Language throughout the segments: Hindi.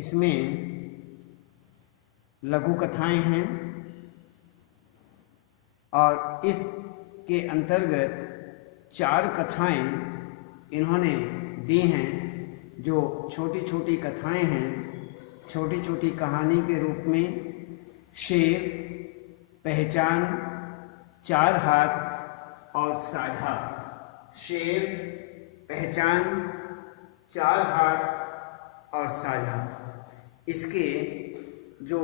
इसमें लघु कथाएं हैं और इसके अंतर्गत 4 कथाएं इन्होंने दी हैं, जो छोटी छोटी कथाएं हैं। छोटी छोटी कहानी के रूप में शेर, पहचान, 4 हाथ और साझा। शेर, पहचान, 4 हाथ और साझा। इसके जो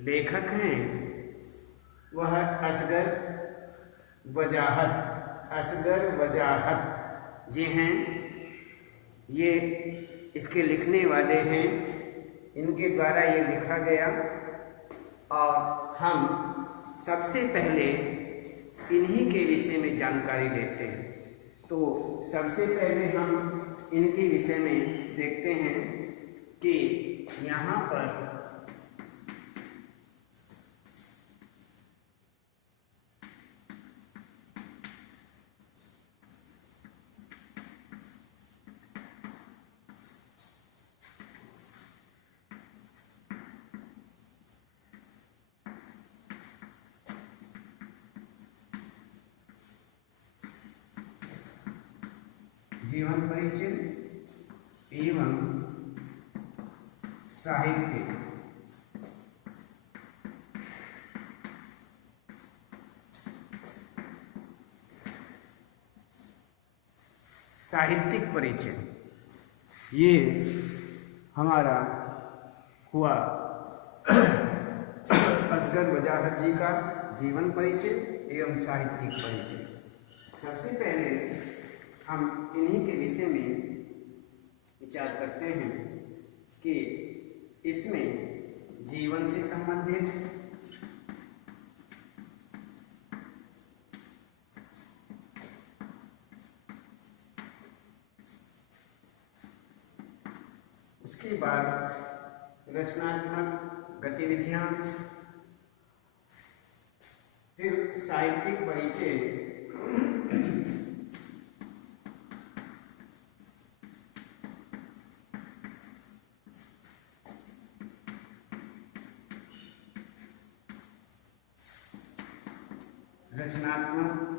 लेखक हैं वह असगर वजाहत जी हैं। ये इसके लिखने वाले हैं, इनके द्वारा ये लिखा गया। और हम सबसे पहले इन्हीं के विषय में जानकारी लेते हैं। तो सबसे पहले हम इनके विषय में देखते हैं कि यहाँ पर जीवन परिचय एवं साहित्य। साहित्यिक परिचय ये हमारा हुआ असगर वजाहत जी का जीवन परिचय एवं साहित्यिक परिचय। सबसे पहले हम इन्हीं के विषय में विचार करते हैं कि इसमें जीवन से संबंधित, उसके बाद रचनात्मक गतिविधियां, फिर साहित्यिक परिचय, रचनात्मक,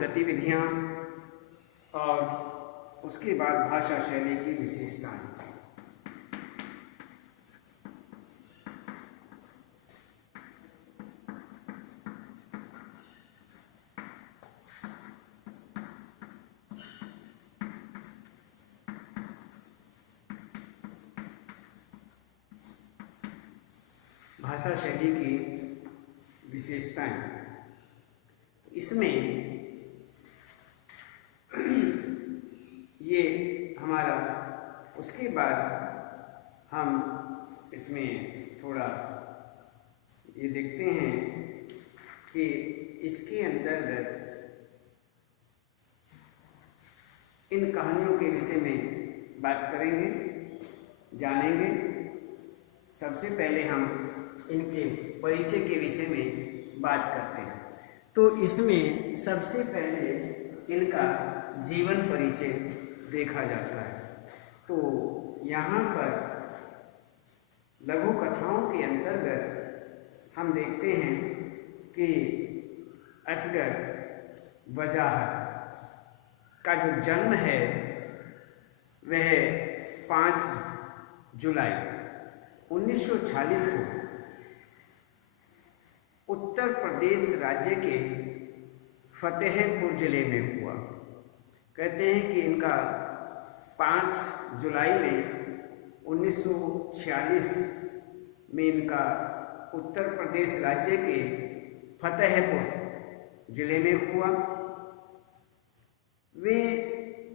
गतिविधियां और उसके बाद भाषा शैली की विशेषताएं। भाषा शैली की विशेषताएं, इसमें ये हमारा, उसके बाद हम इसमें थोड़ा ये देखते हैं कि इसके अंतर्गत इन कहानियों के विषय में बात करेंगे, जानेंगे। सबसे पहले हम इनके परिचय के विषय में बात करते हैं। तो इसमें सबसे पहले इनका जीवन परिचय देखा जाता है। तो यहाँ पर लघु कथाओं के अंतर्गत हम देखते हैं कि असगर वजाहत का जो जन्म है वह 5 जुलाई 1946 को उत्तर प्रदेश राज्य के फतेहपुर जिले में हुआ। कहते हैं कि इनका 5 जुलाई में 1946 में इनका उत्तर प्रदेश राज्य के फतेहपुर जिले में हुआ। वे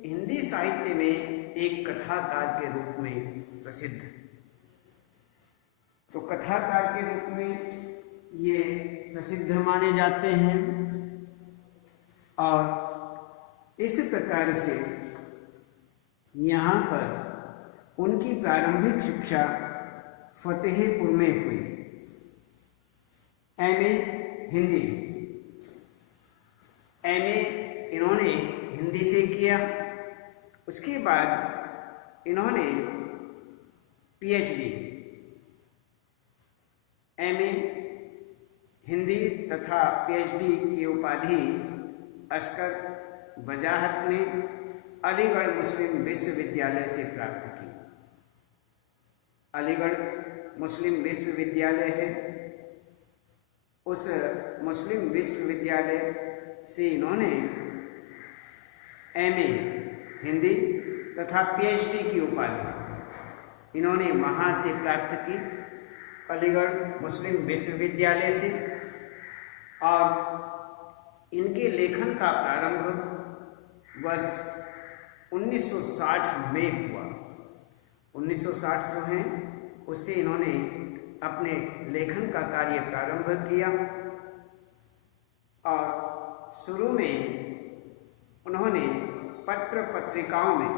हिंदी साहित्य में एक कथाकार के रूप में प्रसिद्ध। तो कथाकार के रूप में ये प्रसिद्ध माने जाते हैं। और इस प्रकार से यहाँ पर उनकी प्रारंभिक शिक्षा फतेहपुर में हुई। एमए हिंदी, एमए इन्होंने हिंदी से किया। उसके बाद इन्होंने पीएचडी, एमए हिंदी तथा पीएचडी की उपाधि असगर वजाहत ने अलीगढ़ मुस्लिम विश्वविद्यालय से प्राप्त की। अलीगढ़ मुस्लिम विश्वविद्यालय है, उस मुस्लिम विश्वविद्यालय से इन्होंने एमए हिंदी तथा पीएचडी की उपाधि इन्होंने वहाँ से प्राप्त की, अलीगढ़ मुस्लिम विश्वविद्यालय से। और इनके लेखन का प्रारंभ वर्ष 1960 में हुआ। 1960 जो है उससे इन्होंने अपने लेखन का कार्य प्रारंभ किया। और शुरू में उन्होंने पत्र पत्रिकाओं में,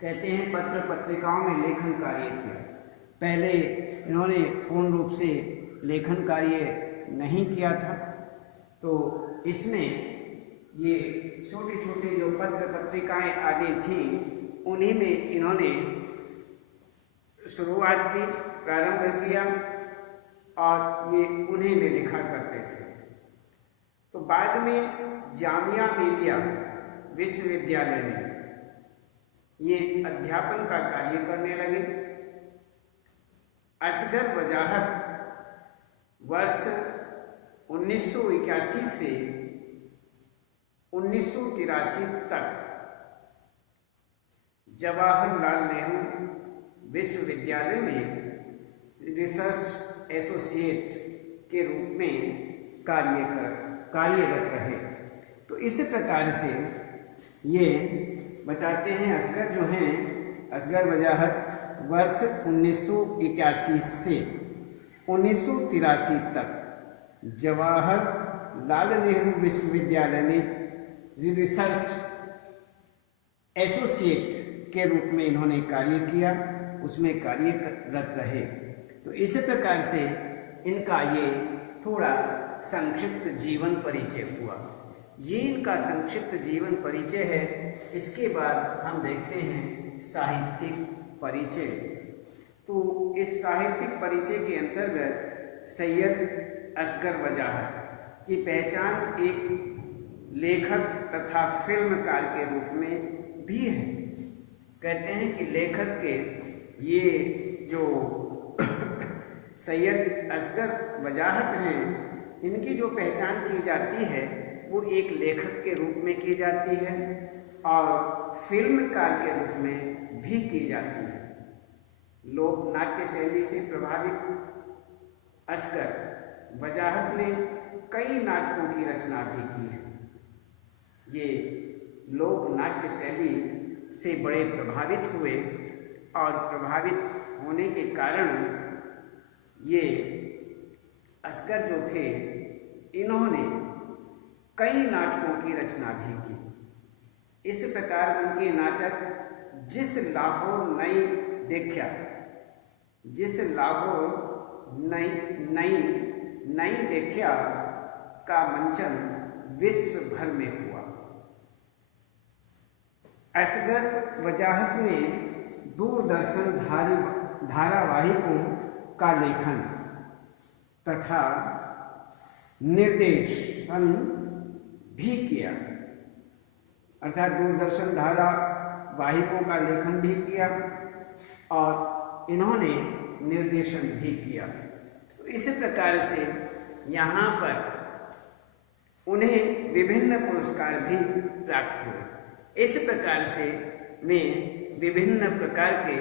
कहते हैं पत्र पत्रिकाओं में लेखन कार्य किया। पहले इन्होंने पूर्ण रूप से लेखन कार्य नहीं किया था, तो इसमें ये छोटे छोटे जो पत्र पत्रिकाएं आदि थीं उन्हीं में इन्होंने शुरुआत की, प्रारंभ किया और ये उन्हीं में लिखा करते थे। तो बाद में जामिया मिलिया विश्वविद्यालय में ये अध्यापन का कार्य करने लगे। असगर वजाहत वर्ष 1981 से 1983 तक जवाहरलाल नेहरू विश्वविद्यालय में रिसर्च एसोसिएट के रूप में कार्यरत रहे। तो इस प्रकार से ये बताते हैं असगर जो हैं, असगर वजाहत वर्ष 1981 से 1983 तक जवाहरलाल नेहरू विश्वविद्यालय में रिसर्च एसोसिएट के रूप में इन्होंने कार्य किया, उसमें कार्यरत रहे। तो इस प्रकार से इनका ये थोड़ा संक्षिप्त जीवन परिचय हुआ। ये इनका संक्षिप्त जीवन परिचय है। इसके बाद हम देखते हैं साहित्यिक परिचय। तो इस साहित्यिक परिचय के अंतर्गत सैयद असगर वजाहत की पहचान एक लेखक तथा फिल्मकार के रूप में भी है। कहते हैं कि लेखक के ये जो सैयद असगर वजाहत हैं, इनकी जो पहचान की जाती है वो एक लेखक के रूप में की जाती है और फिल्मकार के रूप में भी की जाती है। लोक नाट्य शैली से प्रभावित असगर वजाहत ने कई नाटकों की रचना भी की है। ये लोक नाट्य शैली से बड़े प्रभावित हुए और प्रभावित होने के कारण ये असगर जो थे, इन्होंने कई नाटकों की रचना भी की। इस प्रकार उनके नाटक जिस लाहौर नई देखा, जिस लाहौर नई देखा का मंचन विश्व भर में हुआ। असगर वजाहत ने दूरदर्शन धारावाहिकों का लेखन तथा निर्देशन भी किया, अर्थात दूरदर्शन धारावाहिकों का लेखन भी किया और इन्होंने निर्देशन भी किया। तो इस प्रकार से यहाँ पर उन्हें विभिन्न पुरस्कार भी प्राप्त हुए। इस प्रकार से वे विभिन्न प्रकार के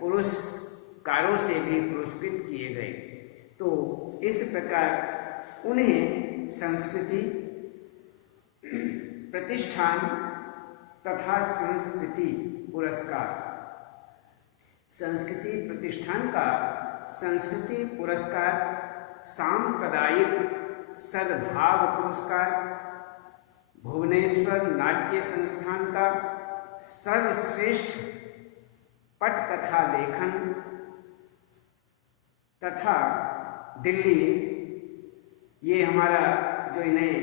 पुरस्कारों से भी पुरस्कृत किए गए। तो इस प्रकार उन्हें संस्कृति प्रतिष्ठान तथा संस्कृति पुरस्कार, संस्कृति प्रतिष्ठान का संस्कृति पुरस्कार, सांप्रदायिक सद्भाव पुरस्कार, भुवनेश्वर नाट्य संस्थान का सर्वश्रेष्ठ पटकथा लेखन तथा दिल्ली, ये हमारा जो इन्हें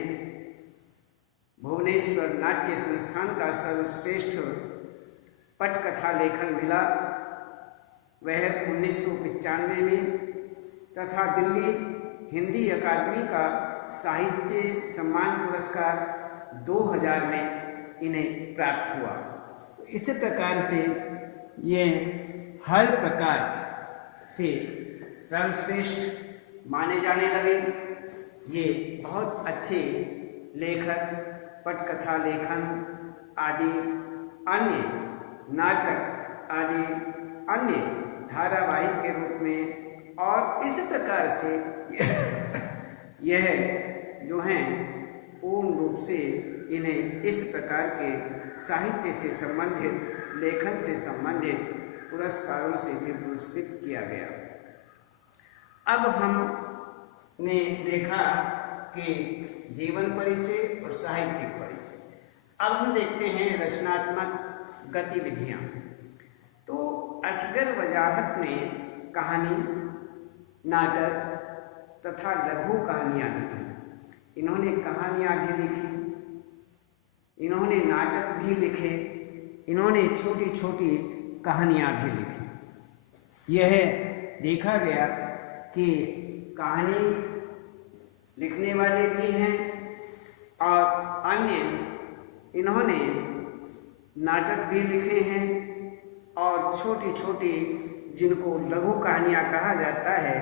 भुवनेश्वर नाट्य संस्थान का सर्वश्रेष्ठ पटकथा लेखन मिला वह 1995 में, तथा दिल्ली हिंदी अकादमी का साहित्य सम्मान पुरस्कार 2000 में इन्हें प्राप्त हुआ। इस प्रकार से ये हर प्रकार से सर्वश्रेष्ठ माने जाने लगे। ये बहुत अच्छे लेखक, पटकथा लेखन आदि, अन्य नाटक आदि, अन्य धारावाहिक के रूप में, और इस प्रकार से यह जो हैं पूर्ण रूप से इन्हें इस प्रकार के साहित्य से संबंधित, लेखन से संबंधित पुरस्कारों से भी पुरस्कृत किया गया। अब हमने देखा कि जीवन परिचय और साहित्यिक परिचय। अब हम देखते हैं रचनात्मक गतिविधियाँ। तो असगर वजाहत ने कहानी, नाटक तथा लघु कहानियाँ लिखी। इन्होंने कहानियाँ भी लिखी, इन्होंने नाटक भी लिखे, इन्होंने छोटी छोटी कहानियाँ भी लिखी। यह देखा गया कि कहानी लिखने वाले भी हैं और अन्य इन्होंने नाटक भी लिखे हैं, और छोटी छोटी जिनको लघु कहानियाँ कहा जाता है,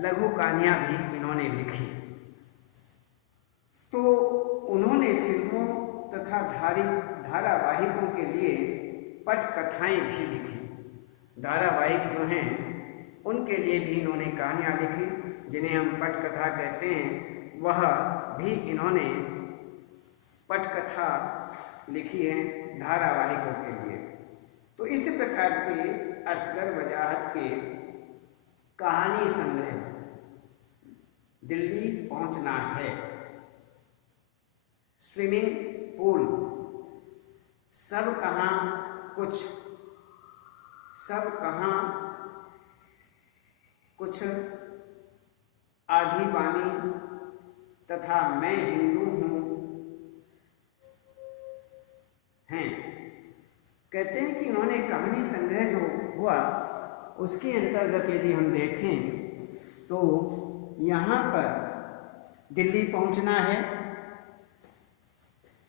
लघु कहानियाँ भी इन्होंने लिखी। तो उन्होंने फिल्मों तथा धारावाहिकों के लिए पटकथाएं भी लिखी। धारावाहिक जो हैं उनके लिए भी इन्होंने कहानियाँ लिखी, जिन्हें हम पटकथा कहते हैं। वह भी इन्होंने पटकथा लिखी है धारावाहिकों के लिए। तो इस प्रकार से असगर वजाहत के कहानी संग्रह दिल्ली पहुंचना है, स्विमिंग पूल, सब कहाँ कुछ, सब कहाँ कुछ, आधी बानी तथा मैं हिंदू हूँ हैं। कहते हैं कि इन्होंने कहानी संग्रह जो हुआ उसके अंतर्गत यदि हम देखें तो यहाँ पर दिल्ली पहुँचना है,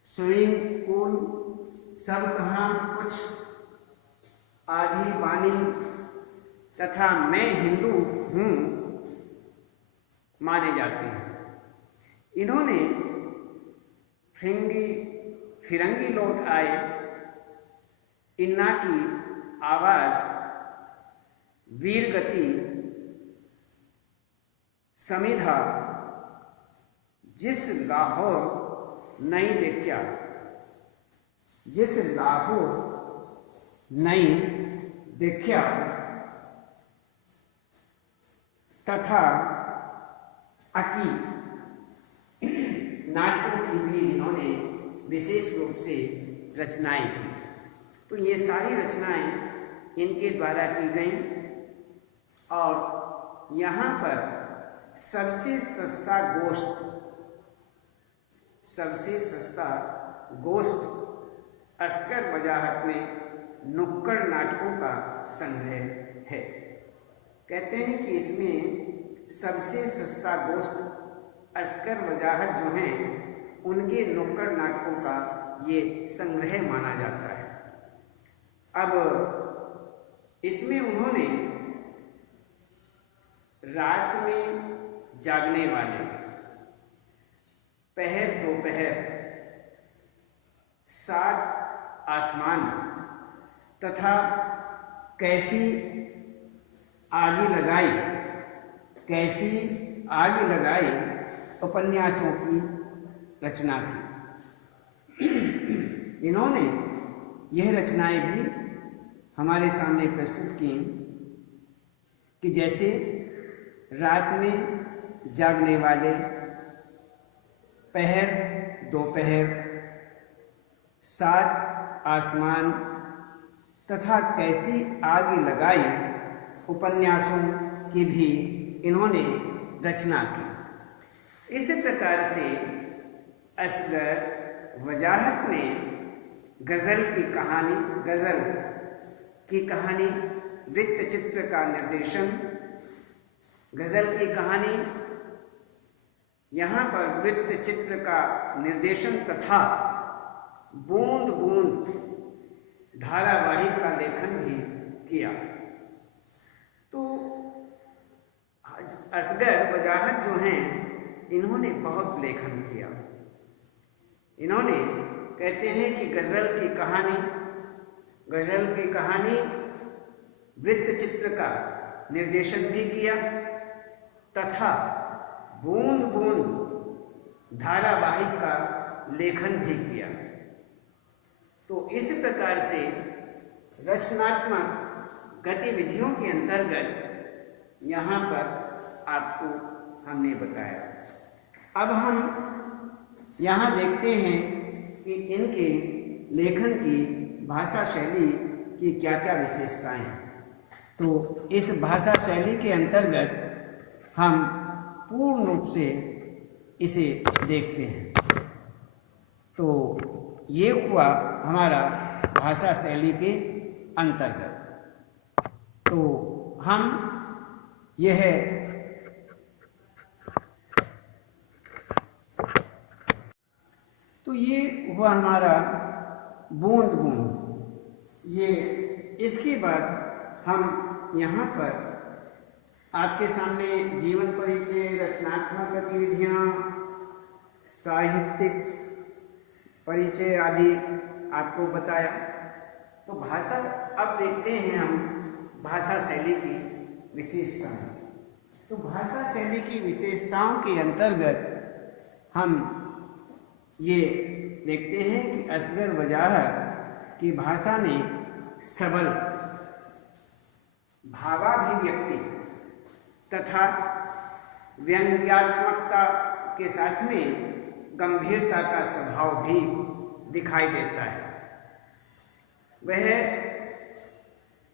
स्विमिंग पूल, सब कहाँ कुछ, आधी बानी तथा मैं हिंदू हूँ माने जाते हैं। इन्होंने फिरंगी लौट आए, इन्ना की आवाज़, वीर गति, समिधा, जिस लाहौर नहीं देखा, जिस लाहौर नहीं देखा, तथा अकी नाटकों की भी इन्होंने विशेष रूप से रचनाएं की। तो ये सारी रचनाएं इनके द्वारा की गईं, और यहाँ पर सबसे सस्ता गोश्त, सबसे सस्ता गोश्त असगर वजाहत में नुक्कड़ नाटकों का संग्रह है। कहते हैं कि इसमें सबसे सस्ता गोश्त असगर वजाहत जो हैं उनके नुक्कड़ नाटकों का ये संग्रह माना जाता है। अब इसमें उन्होंने रात में जागने वाले, पहर दोपहर, सात आसमान तथा कैसी आग लगाई, कैसी आग लगाई उपन्यासों की रचना की। इन्होंने यह रचनाएं भी हमारे सामने प्रस्तुत की कि जैसे रात में जागने वाले, पहर दोपहर, सात आसमान तथा कैसी आग लगाई उपन्यासों की भी इन्होंने रचना की। इस प्रकार से असगर वजाहत ने गज़ल की कहानी वृत्त चित्र का निर्देशन, गज़ल की कहानी यहाँ पर वृत्त चित्र का निर्देशन तथा बूंद बूंद धारावाहिक का लेखन भी किया। तो असगर वजाहत जो हैं इन्होंने बहुत लेखन किया। इन्होंने कहते हैं कि गज़ल की कहानी वृत्त चित्र का निर्देशन भी किया तथा बूंद बूंद धारावाहिक का लेखन भी किया। तो इस प्रकार से रचनात्मक गतिविधियों के अंतर्गत यहाँ पर आपको हमने बताया। अब हम यहाँ देखते हैं कि इनके लेखन की भाषा शैली की क्या क्या विशेषताएं हैं। तो इस भाषा शैली के अंतर्गत हम पूर्ण रूप से इसे देखते हैं। तो ये हुआ हमारा भाषा शैली के अंतर्गत। तो हम यह हुआ हमारा बूंद बूंद। ये इसके बाद हम यहाँ पर आपके सामने जीवन परिचय, रचनात्मक गतिविधियाँ, साहित्यिक परिचय आदि आपको बताया। तो भाषा, अब देखते हैं हम भाषा शैली की विशेषताएं। तो भाषा शैली की विशेषताओं के अंतर्गत हम ये देखते हैं कि असगर वजाहत की भाषा में सबल भावाभिव्यक्ति तथा व्यंग्यात्मकता के साथ में गंभीरता का स्वभाव भी दिखाई देता है। वह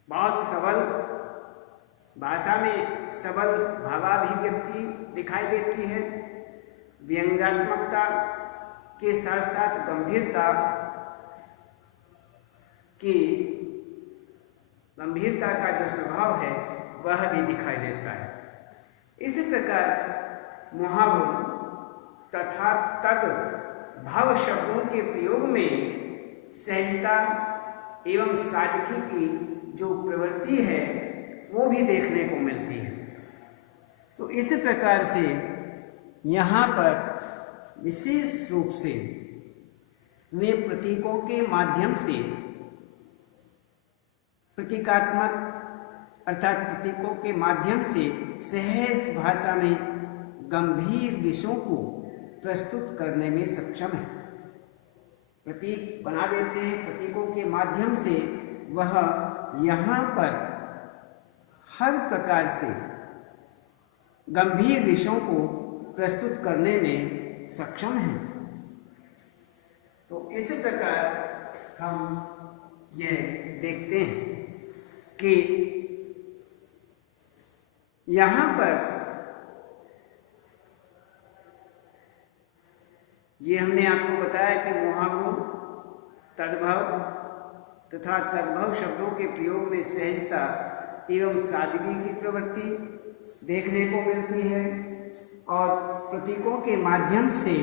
बहुत सबल भाषा में सबल भावाभिव्यक्ति दिखाई देती है। व्यंग्यात्मकता के साथ साथ गंभीरता का जो स्वभाव है वह भी दिखाई देता है। इस प्रकार मुहावरों तथा तद भाव शब्दों के प्रयोग में सहजता एवं सादगी की जो प्रवृत्ति है वो भी देखने को मिलती है। तो इस प्रकार से यहाँ पर विशेष रूप से वे प्रतीकों के माध्यम से प्रतीकात्मक अर्थात प्रतीकों के माध्यम से सहज भाषा में गंभीर विषयों को प्रस्तुत करने में सक्षम है। प्रतीक बना देते हैं, प्रतीकों के माध्यम से वह यहाँ पर हर प्रकार से गंभीर विषयों को प्रस्तुत करने में सक्षम है। तो इस प्रकार हम यह देखते हैं कि यहाँ पर ये हमने आपको बताया कि मुहावरों, तद्भव तथा तद्भव शब्दों के प्रयोग में सहजता एवं सादगी की प्रवृत्ति देखने को मिलती है और प्रतीकों के माध्यम से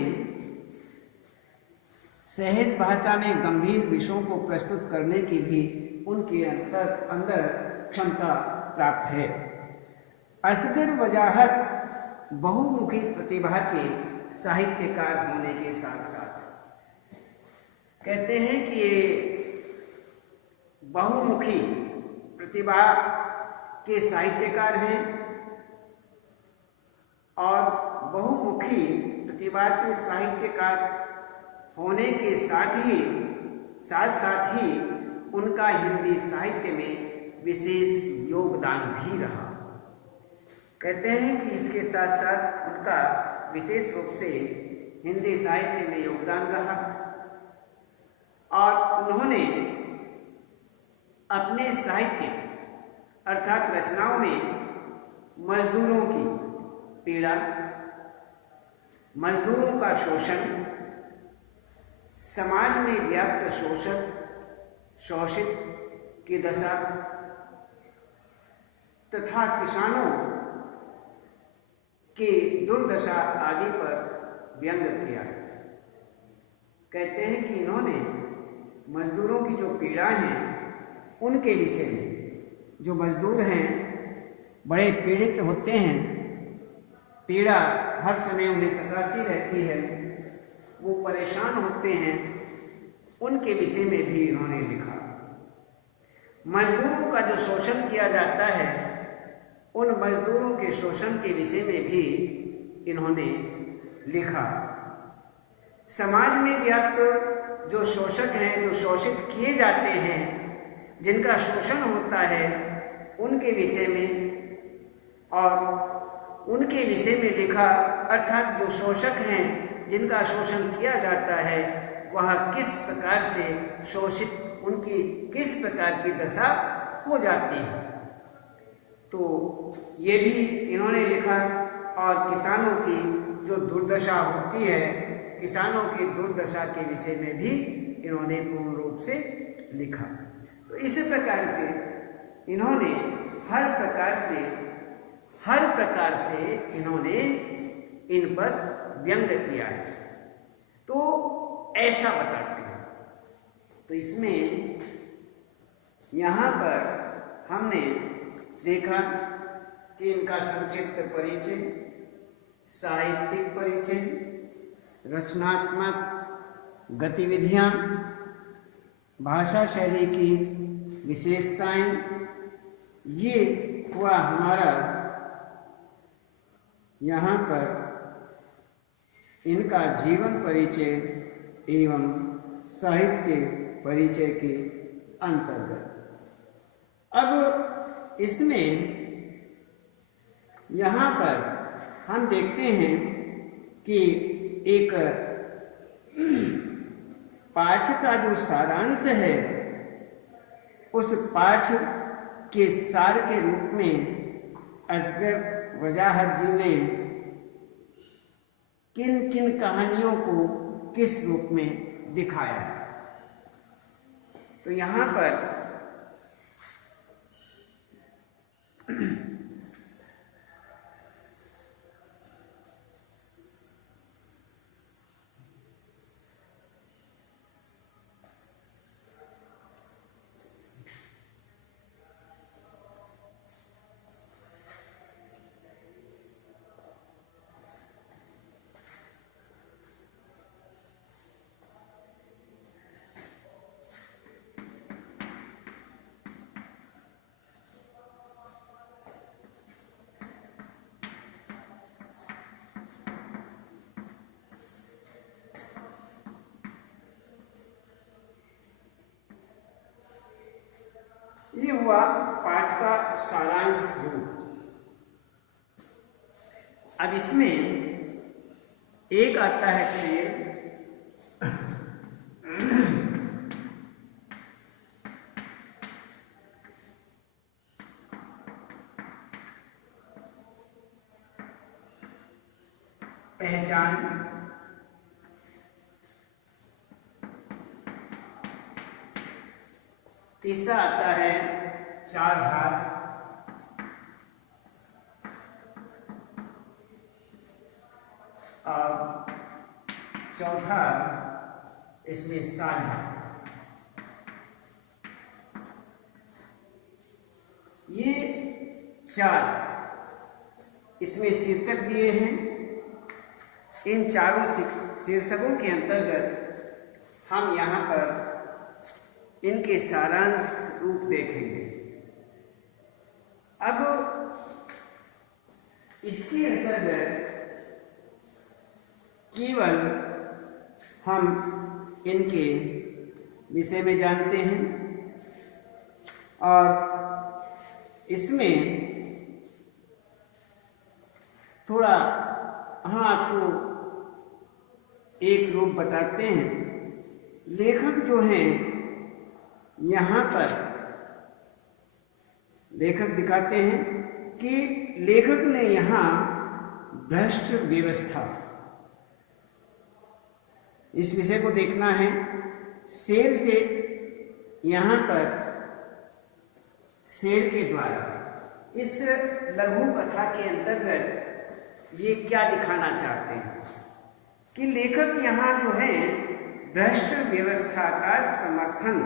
सहज भाषा में गंभीर विषयों को प्रस्तुत करने की भी उनके अंदर क्षमता प्राप्त है। असगर वजाहत बहुमुखी प्रतिभा के साहित्यकार होने के साथ साथ कहते हैं कि ये बहुमुखी प्रतिभा के साहित्यकार हैं और बहुमुखी प्रतिभा के साहित्यकार होने के साथ ही उनका हिंदी साहित्य में विशेष योगदान भी रहा। कहते हैं कि इसके साथ साथ उनका विशेष रूप से हिंदी साहित्य में योगदान रहा और उन्होंने अपने साहित्य अर्थात रचनाओं में मजदूरों की पीड़ा, मजदूरों का शोषण, समाज में व्याप्त शोषित की दशा तथा किसानों की दुर्दशा आदि पर व्यंग किया। कहते हैं कि इन्होंने मजदूरों की जो पीड़ा हैं उनके विषय में, जो मजदूर हैं बड़े पीड़ित होते हैं, पीड़ा हर समय उन्हें सताती रहती है, वो परेशान होते हैं, उनके विषय में भी इन्होंने लिखा। मजदूरों का जो शोषण किया जाता है, उन मजदूरों के शोषण के विषय में भी इन्होंने लिखा। समाज में व्याप्त जो शोषक हैं, जो शोषित किए जाते हैं, जिनका शोषण होता है, उनके विषय में और उनके विषय में लिखा। अर्थात जो शोषक हैं, जिनका शोषण किया जाता है, वह किस प्रकार से शोषित, उनकी किस प्रकार की दशा हो जाती है, तो ये भी इन्होंने लिखा। और किसानों की जो दुर्दशा होती है, किसानों की दुर्दशा के विषय में भी इन्होंने पूर्ण रूप से लिखा। तो इस प्रकार से इन्होंने हर प्रकार से इन्होंने इन पर व्यंग किया है। तो ऐसा बताते हैं। तो इसमें यहाँ पर हमने देखा कि इनका संक्षिप्त परिचय, साहित्यिक परिचय, रचनात्मक गतिविधियाँ, भाषा शैली की विशेषताएं, ये हुआ हमारा यहाँ पर इनका जीवन परिचय एवं साहित्य परिचय के अंतर्गत। अब इसमें यहाँ पर हम देखते हैं कि एक पाठ का जो सारांश है, उस पाठ के सार के रूप में असगर वजाहत जी ने किन किन कहानियों को किस रूप में दिखाया है। तो यहाँ पर ये हुआ पाठ का सारांश रूप। अब इसमें एक आता है शेर, पहचान, तीसरा आता है चार धात, और चौथा इसमें साझा। ये चार इसमें शीर्षक दिए हैं। इन चारों शीर्षकों के अंतर्गत हम यहाँ पर इनके सारांश रूप देखेंगे। अब इसके अंतर्गत केवल हम इनके विषय में जानते हैं और इसमें थोड़ा हम आपको एक रूप बताते हैं। लेखक जो हैं, यहाँ पर लेखक दिखाते हैं कि लेखक ने यहाँ भ्रष्ट व्यवस्था, इस विषय को देखना है। शेर से यहाँ पर शेर के द्वारा इस लघु कथा के अंतर्गत ये क्या दिखाना चाहते हैं कि लेखक यहाँ जो है भ्रष्ट व्यवस्था का समर्थन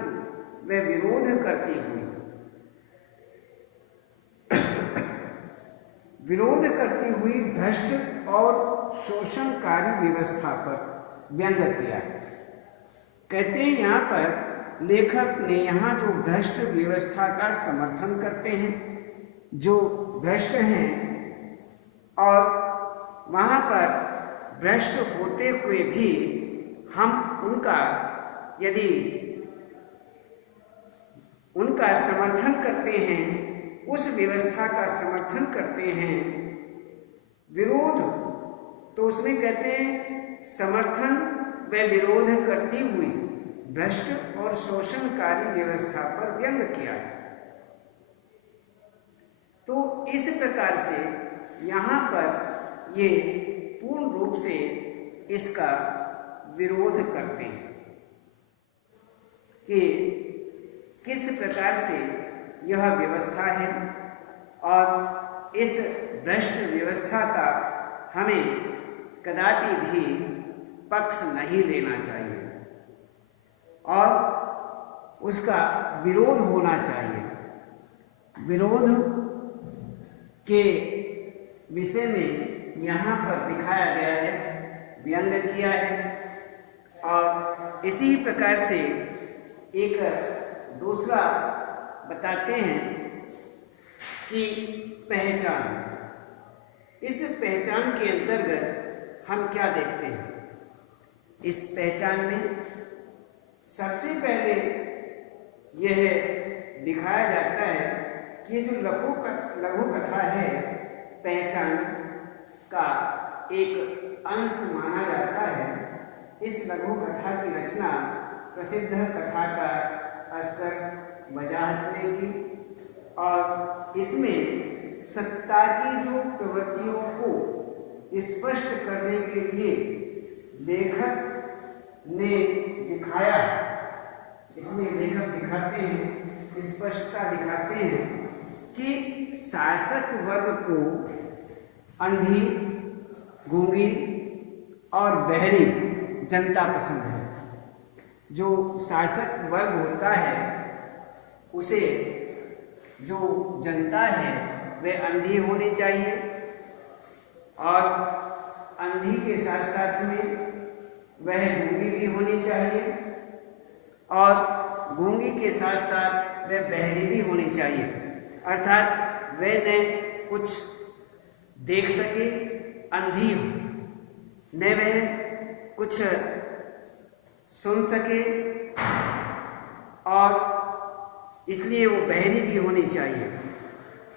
व विरोध करती हुई भ्रष्ट और शोषणकारी व्यवस्था पर व्यंग किया है। कहते हैं यहाँ पर लेखक ने यहाँ जो भ्रष्ट व्यवस्था का समर्थन करते हैं, जो भ्रष्ट हैं, और वहाँ पर भ्रष्ट होते हुए भी हम उनका समर्थन करते हैं, उस व्यवस्था का समर्थन करते हैं। विरोध तो उसमें कहते हैं समर्थन व विरोध करती हुई भ्रष्ट और शोषणकारी व्यवस्था पर व्यंग किया है। तो इस प्रकार से यहाँ पर ये पूर्ण रूप से इसका विरोध करते हैं कि किस प्रकार से यह व्यवस्था है और इस भ्रष्ट व्यवस्था का हमें कदापि भी पक्ष नहीं लेना चाहिए और उसका विरोध होना चाहिए। विरोध के विषय में यहाँ पर दिखाया गया है, व्यंग किया है। और इसी प्रकार से एक दूसरा बताते हैं कि पहचान, इस पहचान के अंतर्गत हम क्या देखते हैं। इस पहचान में सबसे पहले यह दिखाया जाता है कि जो लघु कथा है पहचान का एक अंश माना जाता है। इस लघु कथा की रचना प्रसिद्ध कथाकार अस्कर वजाहत ने की और इसमें सत्ता की जो प्रवृत्तियों को स्पष्ट करने के लिए लेखक ने दिखाया। इसमें लेखक दिखाते हैं, स्पष्टता दिखाते हैं कि शासक वर्ग को अंधी, गूंगी और बहरी जनता पसंद है। जो शासक वर्ग होता है उसे जो जनता है वह अंधी होनी चाहिए और अंधी के साथ साथ में वह गूंगी भी होनी चाहिए और गूंगी के साथ साथ वह बहरी भी होनी चाहिए। अर्थात वह न कुछ देख सके, अंधी हो, न वह कुछ सुन सके और इसलिए वो बहरी भी होनी चाहिए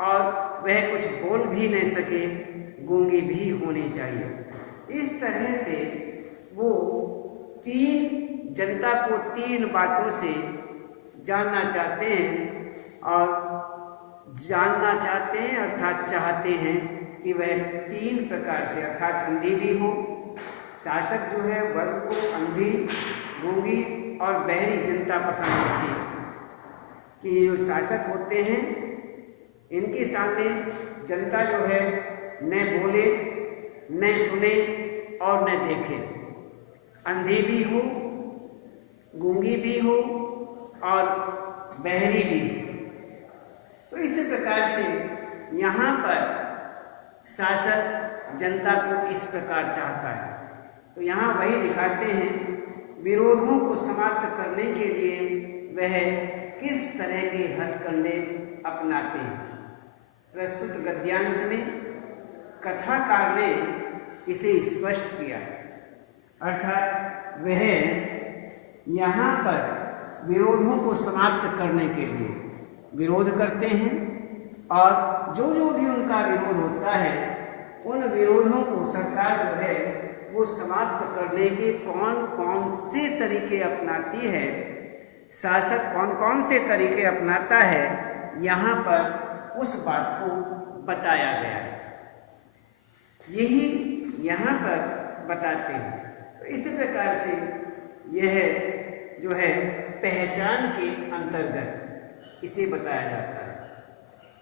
और वह कुछ बोल भी नहीं सके, गूंगी भी होनी चाहिए। इस तरह से वो जनता को 3 बातों से जानना चाहते हैं और जानना चाहते हैं अर्थात चाहते हैं कि वह 3 प्रकार से, अर्थात अंधी भी हो, शासक जो है वर्ग को अंधी, गूंगी और बहरी जनता पसंद होती है कि जो शासक होते हैं इनके सामने जनता जो है न बोले, न सुने और न देखे, अंधी भी हो, गूंगी भी हो और बहरी भी हो। तो इस प्रकार से यहाँ पर शासक जनता को इस प्रकार चाहता है। तो यहाँ वही दिखाते हैं विरोधों को समाप्त करने के लिए वह किस तरह के हथकंडे अपनाते हैं। प्रस्तुत गद्यांश में कथाकार ने इसे स्पष्ट किया, अर्थात वह यहाँ पर विरोधों को समाप्त करने के लिए विरोध करते हैं और जो भी उनका विरोध होता है उन विरोधों को सरकार जो है वो समाप्त करने के कौन कौन से तरीके अपनाती है, शासक कौन कौन से तरीके अपनाता है, यहाँ पर उस बात को बताया गया है। यही यहाँ पर बताते हैं। तो इस प्रकार से यह जो है पहचान के अंतर्गत इसे बताया जाता है।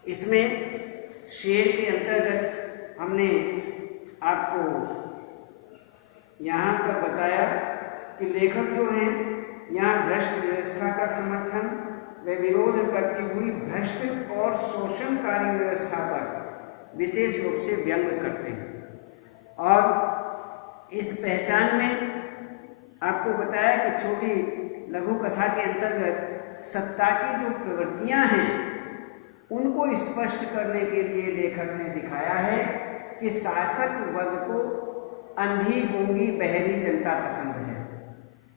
इसमें शेर के अंतर्गत हमने आपको यहाँ पर बताया कि लेखक जो हैं यहाँ भ्रष्ट व्यवस्था का समर्थन व विरोध करती हुई भ्रष्ट और शोषणकारी व्यवस्था पर विशेष रूप से व्यंग करते हैं। और इस पहचान में आपको बताया कि छोटी लघु कथा के अंतर्गत सत्ता की जो प्रवृत्तियां हैं उनको स्पष्ट करने के लिए लेखक ने दिखाया है कि शासक वर्ग को अंधी गूंगी बहरी जनता पसंद है।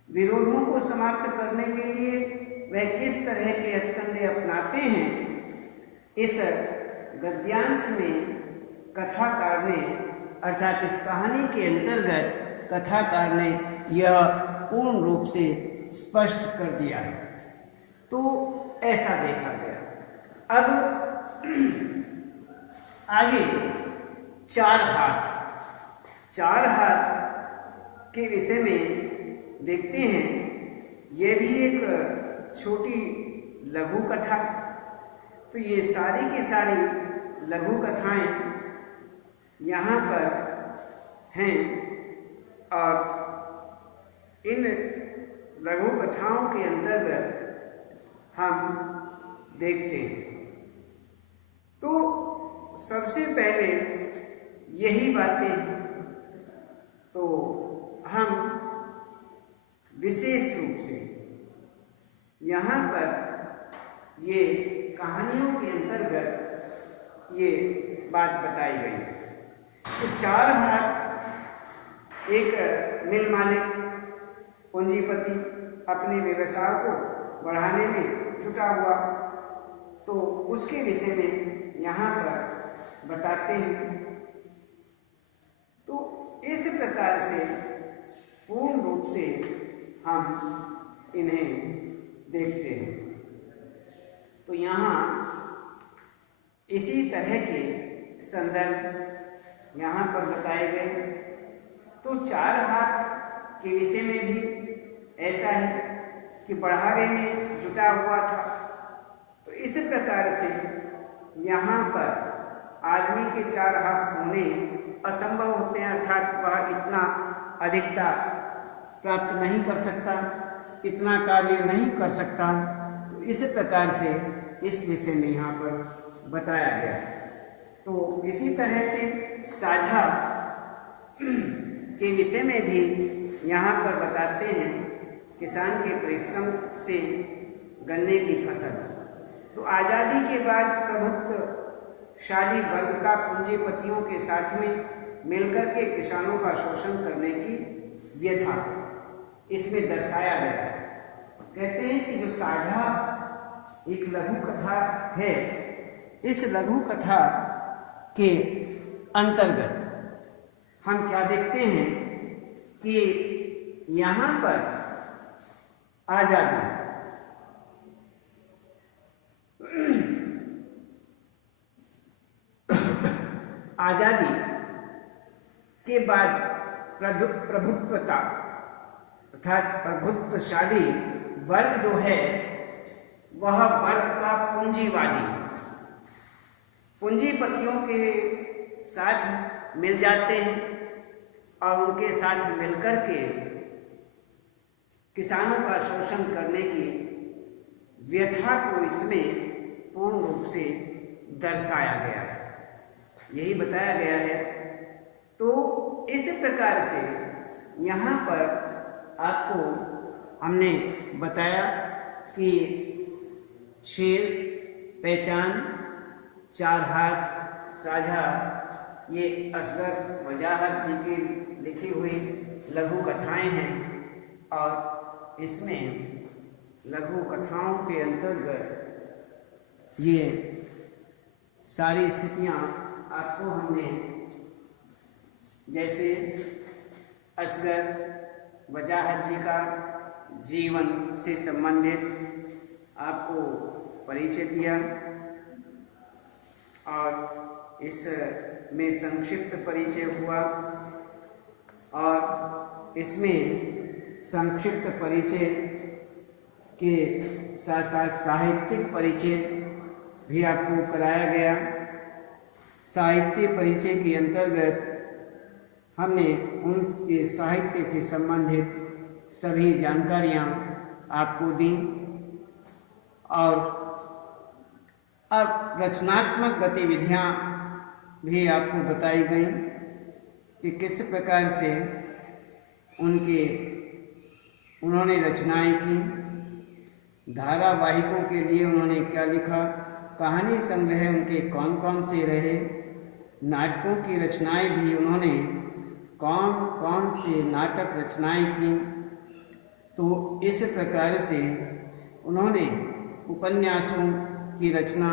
विरोधों को समाप्त करने के लिए वह किस तरह के हथकंडे अपनाते हैं, इस गद्यांश में कथाकार ने अर्थात इस कहानी के अंतर्गत कथाकार ने यह पूर्ण रूप से स्पष्ट कर दिया है। तो ऐसा देखा गया। अब आगे चार हाथ के विषय में देखते हैं। यह भी एक छोटी लघु कथा। तो ये सारी की सारी लघु कथाएं यहाँ पर हैं और इन लघु कथाओं के अंतर्गत हम देखते हैं। तो सबसे पहले यही बातें तो हम विशेष रूप से यहाँ पर ये कहानियों के अंतर्गत ये बात बताई गई। तो चार हाथ एक मिल मालिक पूंजीपति अपने व्यवसाय को बढ़ाने में जुटा हुआ, तो उसके विषय में यहाँ पर बताते हैं। तो इस प्रकार से पूर्ण रूप से हम इन्हें देखते हैं। तो यहाँ इसी तरह के संदर्भ यहाँ पर बताए गए। तो चार हाथ के विषय में भी ऐसा है कि बढ़ावे में जुटा हुआ था। तो इस प्रकार से यहाँ पर आदमी के चार हाथ होने असंभव होते हैं, अर्थात वह इतना अधिकता प्राप्त नहीं कर सकता, इतना कार्य नहीं कर सकता। तो इस प्रकार से इस विषय में यहाँ पर बताया गया। तो इसी तरह से साझा के विषय में भी यहाँ पर बताते हैं किसान के परिश्रम से गन्ने की फसल। तो आज़ादी के बाद प्रभुत्वशाली वर्ग का पूंजीपतियों के साथ में मिलकर के किसानों का शोषण करने की व्यथा इसमें दर्शाया गया। कहते हैं कि जो साझा एक लघु कथा है, इस लघु कथा के अंतर्गत हम क्या देखते हैं कि यहाँ पर आज़ादी के बाद प्रभुत्वता अर्थात प्रभुत्वशाली वर्ग जो है वह वर्ग का पूंजीपतियों के साथ मिल जाते हैं और उनके साथ मिलकर के किसानों का शोषण करने की व्यथा को इसमें पूर्ण रूप से दर्शाया गया है, यही बताया गया है। तो इस प्रकार से यहाँ पर आपको हमने बताया कि शेर, पहचान, चार हाथ, साझा, ये असगर वजाहत जी की लिखी हुई लघु कथाएं हैं और इसमें लघु कथाओं के अंतर्गत ये सारी स्थितियाँ आपको हमने जैसे असगर वजाहत जी का जीवन से संबंधित आपको परिचय दिया और इसमें संक्षिप्त परिचय हुआ और इसमें संक्षिप्त परिचय के साथ साथ साहित्यिक परिचय भी आपको कराया गया। साहित्य परिचय के अंतर्गत हमने उनके साहित्य से संबंधित सभी जानकारियाँ आपको दी और अब रचनात्मक गतिविधियाँ भी आपको बताई गई कि किस प्रकार से उन्होंने रचनाएं की, धारावाहिकों के लिए उन्होंने क्या लिखा, कहानी संग्रह उनके कौन कौन से रहे, नाटकों की रचनाएं भी उन्होंने कौन कौन से नाटक रचनाएं की। तो इस प्रकार से उन्होंने उपन्यासों की रचना,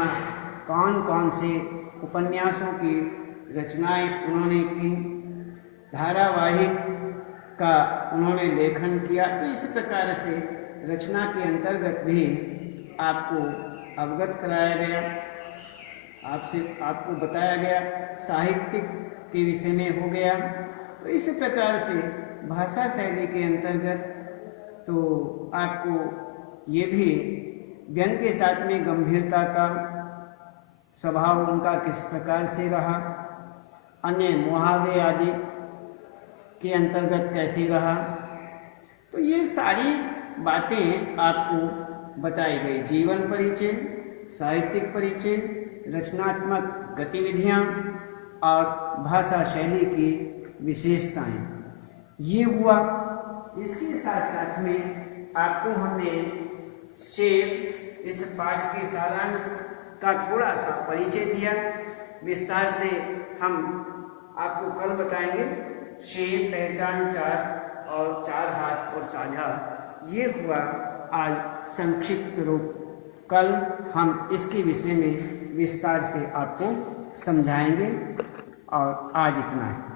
कौन कौन से उपन्यासों की रचनाएं उन्होंने की, धारावाहिक का उन्होंने लेखन किया। तो इस प्रकार से रचना के अंतर्गत भी आपको अवगत कराया गया, आपको बताया गया। साहित्यिक के विषय में हो गया। तो इस प्रकार से भाषा शैली के अंतर्गत तो आपको ये भी व्यंग्य के साथ में गंभीरता का स्वभाव उनका किस प्रकार से रहा, अन्य मुहावरे आदि के अंतर्गत कैसे रहा, तो ये सारी बातें आपको बताई गई। जीवन परिचय, साहित्यिक परिचय, रचनात्मक गतिविधियाँ और भाषा शैली की विशेषताएं, ये हुआ। इसके साथ साथ में आपको हमने शेर, इस पाठ के सारांश का थोड़ा सा परिचय दिया। विस्तार से हम आपको कल बताएंगे। शेर, पहचान, चार और चार हाथ और साझा, ये हुआ आज संक्षिप्त रूप। कल हम इसके विषय में विस्तार से आपको समझाएंगे और आज इतना है।